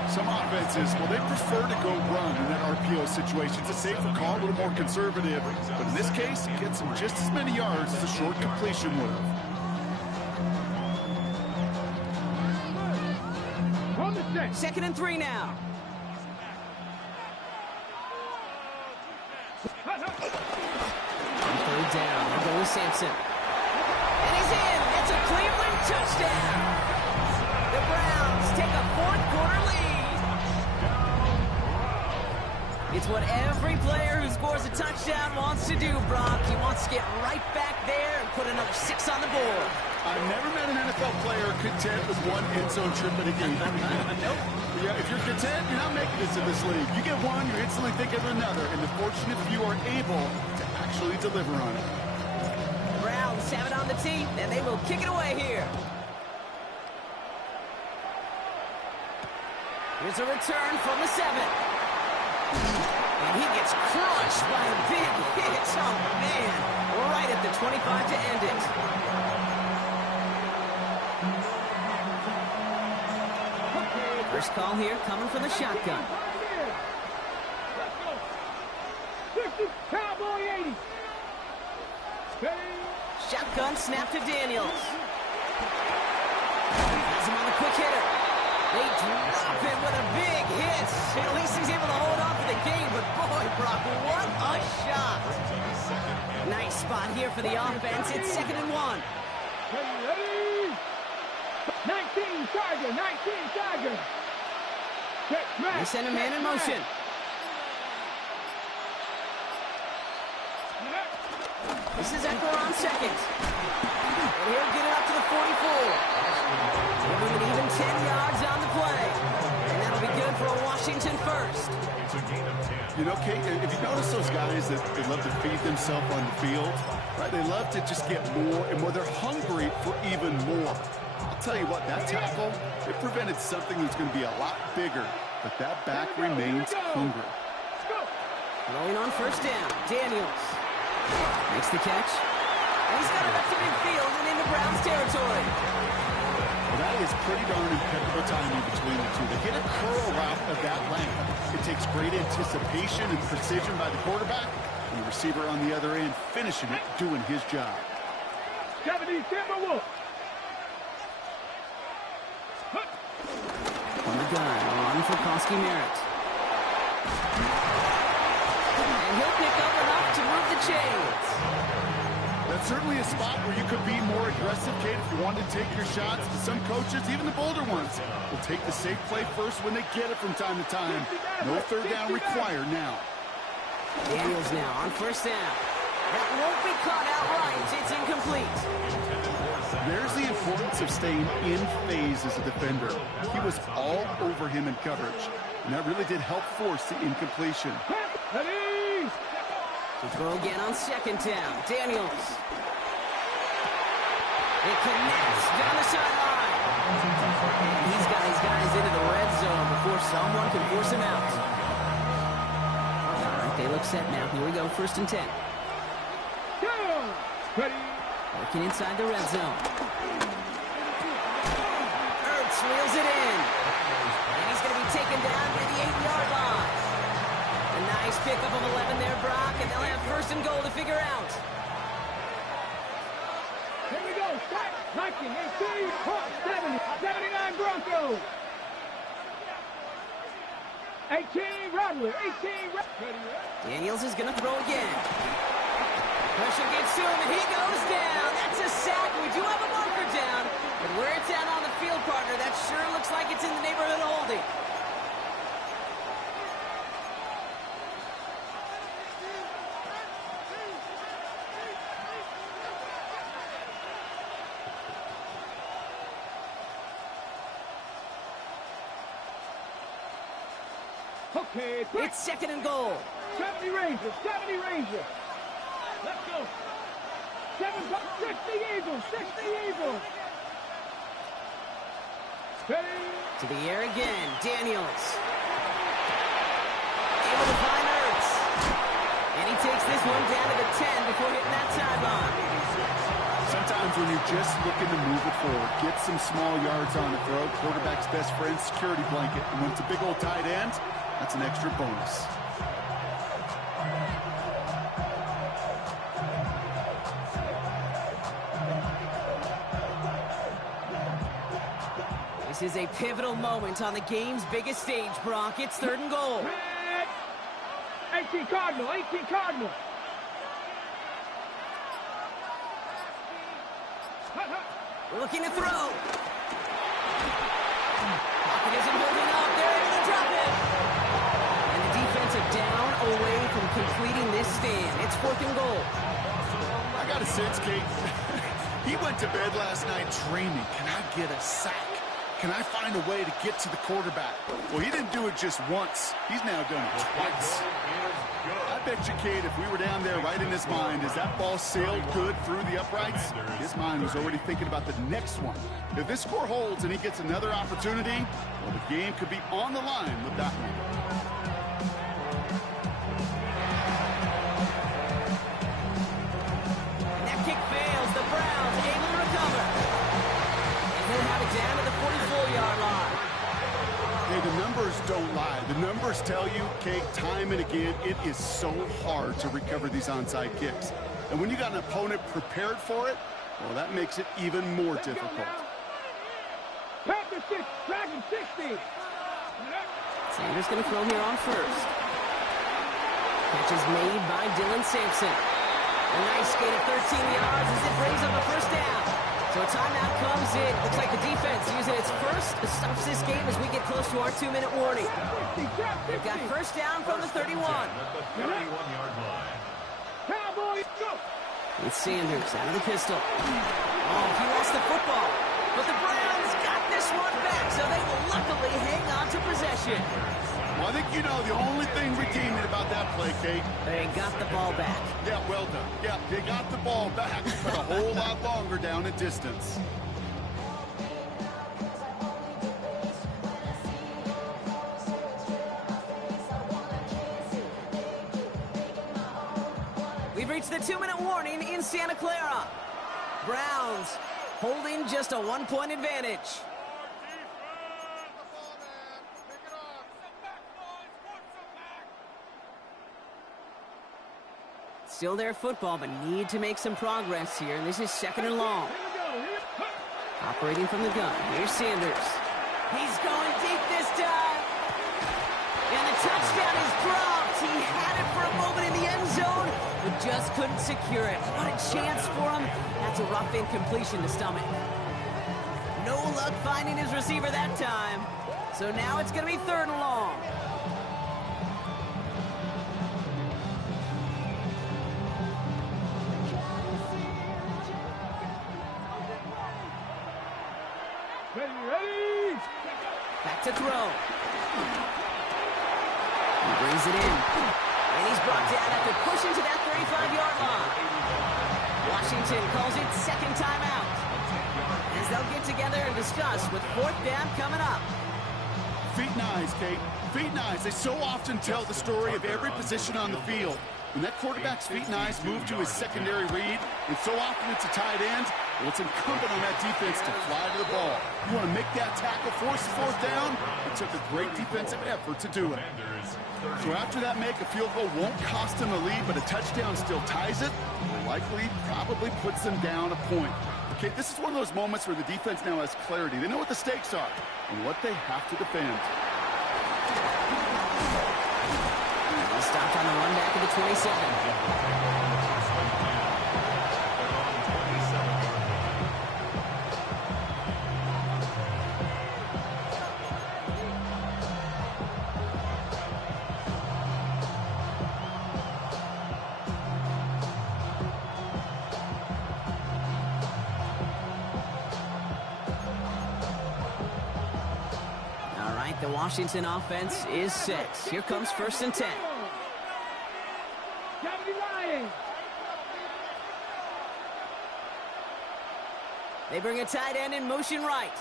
Some offenses, well, they prefer to go run in that RPO situation. It's a safer call, a little more conservative. But in this case, it gets him just as many yards as a short completion would have. On the set. Second and 3 now. On third down, they'll go with Sampson. And he's in. It's a Cleveland touchdown. The Browns take a fourth-quarter lead. It's what every player who scores a touchdown wants to do, Brock. He wants to get right back there and put another 6 on the board. I've never met an NFL player content with one end zone trip in a game. Nope. Yeah, if you're content, you're not making it to this league. You get one, you're instantly thinking of another. And the fortunate few are able to actually deliver on it. The Browns have it on the tee, and they will kick it away here. Here's a return from the 7. And he gets crushed by a big hit. Oh, man. Right at the 25 to end it. First call here coming from the shotgun. Let's go. 60, Cowboy 80. Ready. Shotgun snap to Daniels. Has him on the quick hitter. They drop him with a big hit. At least he's able to hold on for the game, but boy, Brock, what a shot. Nice spot here for the offense. It's second and 1. Ready. 19 Tiger. 19 Tiger. They send a man in motion. This is Eckler on second. And he'll get it up to the 44. Give him an even 10 yards on the play. And that'll be good for a Washington first. You know, Kate, if you notice those guys that they love to feed themselves on the field, Right, they love to just get more and more. They're hungry for even more. I'll tell you what, that tackle, it prevented something that's going to be a lot bigger, but that back remains hungry. Rolling on first down, Daniels makes the catch, and he's got it up to midfield and into Browns territory. Well, that is pretty darn impeccable timing between the two. They hit a curl route of that length. It takes great anticipation and precision by the quarterback, and the receiver on the other end finishing it, doing his job. 70 Timberwolves. On the gun, a run for Koski Merritt. And he'll pick up enough to move the chains. That's certainly a spot where you could be more aggressive, Kate, if you want to take your shots. But some coaches, even the bolder ones, will take the safe play first when they get it from time to time. No third down required now. Daniels now on first down. That won't be caught outright. It's incomplete. There's the importance of staying in phase as a defender. He was all over him in coverage, and that really did help force the incompletion. To throw again on second down. Daniels. It connects down the sideline. He's got his guys into the red zone before someone can force him out. All right, they look set now. Here we go, 1st and 10. Working inside the red zone. Ertz reels it in. And he's going to be taken down near the 8-yard line. A nice pickup of 11 there, Brock, and they'll have 1st and goal to figure out. Here we go. Viking, 18, 70, 79 Broncos. 18 Rattler, 18 Rattler. Daniels is going to throw again. Pressure gets to him, and he goes down. That's a sack. We do have a marker down, but where it's at on the field, partner, that sure looks like it's in the neighborhood of holding. Okay, It's 2nd and goal. 70 Rangers, 70 Rangers. Let's go. 60 Eagles, 60 Eagles. Ready? To the air again, Daniels. Able to find Ertz. And he takes this one down to the 10 before hitting that sideline. Sometimes when you're just looking to move it forward, get some small yards on the throw, quarterback's best friend, security blanket. And when it's a big old tight end, that's an extra bonus. This is a pivotal moment on the game's biggest stage, Brock. It's 3rd and goal. 18 Cardinal, 18 Cardinal. Looking to throw. Pocket isn't holding up. They're able to drop it. And the defensive down away from completing this stand. It's 4th and goal. I got a sense, Kate. He went to bed last night dreaming, can I get a sack? Can I find a way to get to the quarterback? Well, he didn't do it just once. He's now done it twice. I bet you, Kate, if we were down there right in his mind, as that ball sailed good through the uprights, his mind was already thinking about the next one. If this score holds and he gets another opportunity, well, the game could be on the line with that one. And that kick fails. The Browns able to recover. He'll have it down to the 44-yard line. Hey, the numbers don't lie. The numbers tell you, Kate, time and again, it is so hard to recover these onside kicks. And when you got an opponent prepared for it, well, that makes it even more difficult. Packers 6, Dragon 60. Sanders going to throw here on 1st. Catch is made by Dylan Sampson. A nice gain of 13 yards as it brings up a 1st down. So a timeout comes in. Looks like the defense using its first stops this game as we get close to our 2-minute warning. They've got 1st down from the 31. Cowboys, go. It's Sanders out of the pistol. Oh, he lost the football. But the Browns got this one back, so they will luckily hang on to possession. Well, I think you know the only thing redeeming about that play play, Kate. They got the ball back. Yeah, well done. Yeah, they got the ball back, but a whole lot longer down in distance. We've reached the 2-minute warning in Santa Clara. Browns holding just a 1-point advantage. Still their football, but need to make some progress here. And this is 2nd and long. Operating from the gun. Here's Sanders. He's going deep this time. And the touchdown is dropped. He had it for a moment in the end zone, but just couldn't secure it. What a chance for him. That's a rough incompletion to stomach. No luck finding his receiver that time. So now it's going to be 3rd and long. Ready? Back to throw. He brings it in. And he's brought down after pushing to that 35-yard line. Washington calls it 2nd timeout. As they'll get together and discuss with 4th down coming up. Feet and eyes, Kate. Feet and eyes. They so often tell the story of every position on the field. When that quarterback's feet and eyes move to his secondary read, and so often it's a tight end, well, it's incumbent on that defense to fly to the ball. You want to make that tackle, force the 4th down? It took a great defensive effort to do it. So after that make, a field goal won't cost them the lead, but a touchdown still ties it, and likely probably puts them down a point. Okay, this is one of those moments where the defense now has clarity. They know what the stakes are and what they have to defend. Stopped on the run back of the 27. All right, the Washington offense is set. Here comes 1st and 10. They bring a tight end in motion right.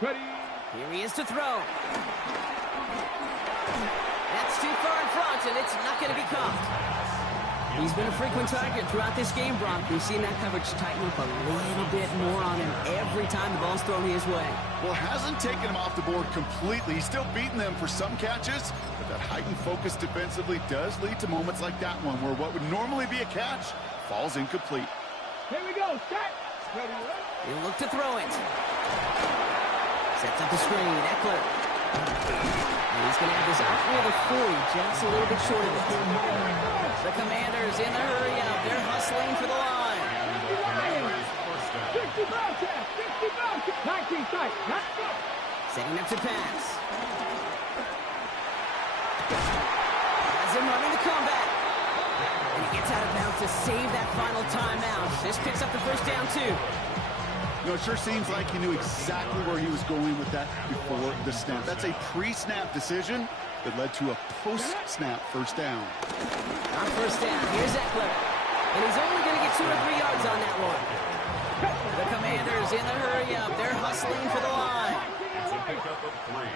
Ready? Here he is to throw. That's too far in front, and it's not going to be caught. He's been a frequent target throughout this game, Brock. We've seen that coverage tighten up a little bit more on him every time the ball's thrown his way. Well, hasn't taken him off the board completely. He's still beating them for some catches, but that heightened focus defensively does lead to moments like that one where what would normally be a catch falls incomplete. Here we go. Set. Ready? He'll look to throw it. Sets up the screen. Eckler. And he's going to have this out near the 40, just a little bit short of it. The Commanders in the hurry up. They're hustling for the line. 19 sight. Setting up to pass. Has him running the comeback. And he gets out of bounds to save that final timeout. This picks up the 1st down, too. You know, it sure seems like he knew exactly where he was going with that before the snap. That's a pre-snap decision that led to a post-snap 1st down. On 1st down, here's Eckler. And he's only going to get 2 or 3 yards on that one. The Commanders in the hurry up. They're hustling for the line. It's a pickup of 3.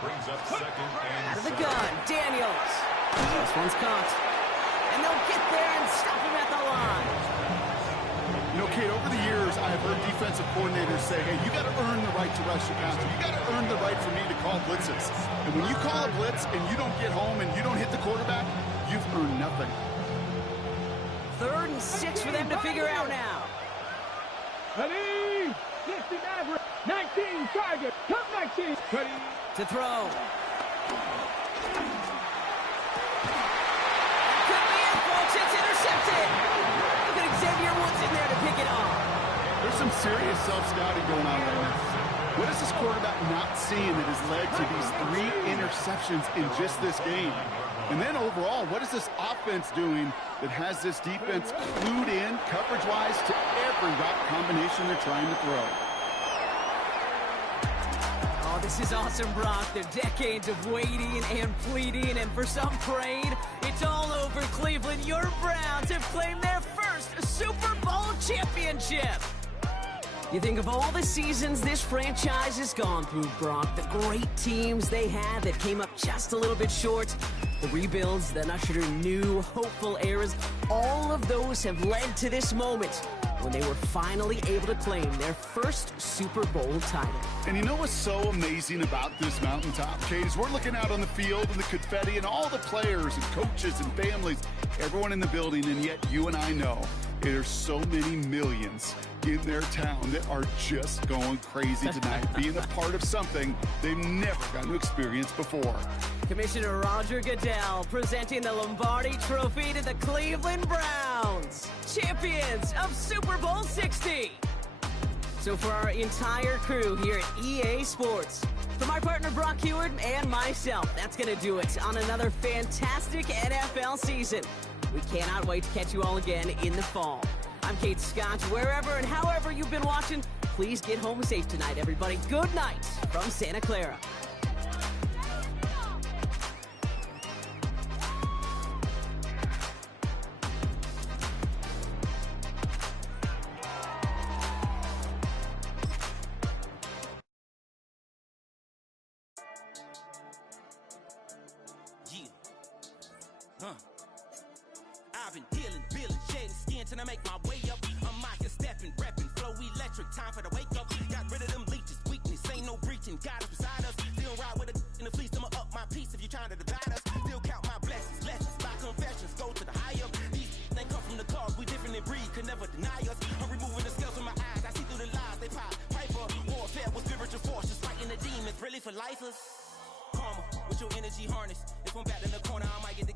Brings up 2nd and Out of the gun, Daniels. This one's caught. And they'll get there and stop him at the line. You know, Kate, over the years, I have heard defensive coordinators say, hey, you got to earn the right to rush your passer. You got to earn the right for me to call blitzes. And when you call a blitz and you don't get home and you don't hit the quarterback, you've earned nothing. 3rd and 6 for them to figure out now. Ready? 60 Maverick. 19 Tiger. Top 19. Ready? To throw. Could be it, folks. It's intercepted. Look at Xavier Woods in there to pick it off. There's some serious self-scouting going on right now. What is this quarterback not seeing that has led to these 3 interceptions in just this game? And then overall, what is this offense doing that has this defense clued in, coverage-wise, to every route combination they're trying to throw? Oh, This is awesome, Brock. The decades of waiting and pleading and for some praying. It's all over, Cleveland. Your Browns have claimed their first Super Bowl championship. You think of all the seasons this franchise has gone through, Brock, the great teams they had that came up just a little bit short, the rebuilds that ushered in new, hopeful eras, all of those have led to this moment when they were finally able to claim their first Super Bowl title. And you know what's so amazing about this mountaintop, Kate, is we're looking out on the field and the confetti and all the players and coaches and families, everyone in the building, and yet you and I know there's so many millions in their town that are just going crazy tonight, being a part of something they've never gotten to experience before. Commissioner Roger Goodell presenting the Lombardi Trophy to the Cleveland Browns, champions of Super Bowl 60. So for our entire crew here at EA Sports, for my partner Brock Hewitt and myself, that's going to do it on another fantastic NFL season. We cannot wait to catch you all again in the fall. I'm Kate Scott. Wherever and however you've been watching, please get home safe tonight, everybody. Good night from Santa Clara. I've been dealing, billing, shedding skin till I make my way up. I'm mocking, stepping, repping, flow electric, time for the wake up. Got rid of them leeches, weakness, ain't no breaching. God is beside us, still ride with a in the fleece. I'ma up my piece if you're trying to divide us. Still count my blessings, lessons, by confessions, go to the high up. These they come from the cause, we different in breed, could never deny us. I'm removing the scales from my eyes, I see through the lies, they pop. Piper, warfare with spiritual force, just fighting the demons, really for lifers. Karma, with your energy harness. If I'm back in the corner, I might get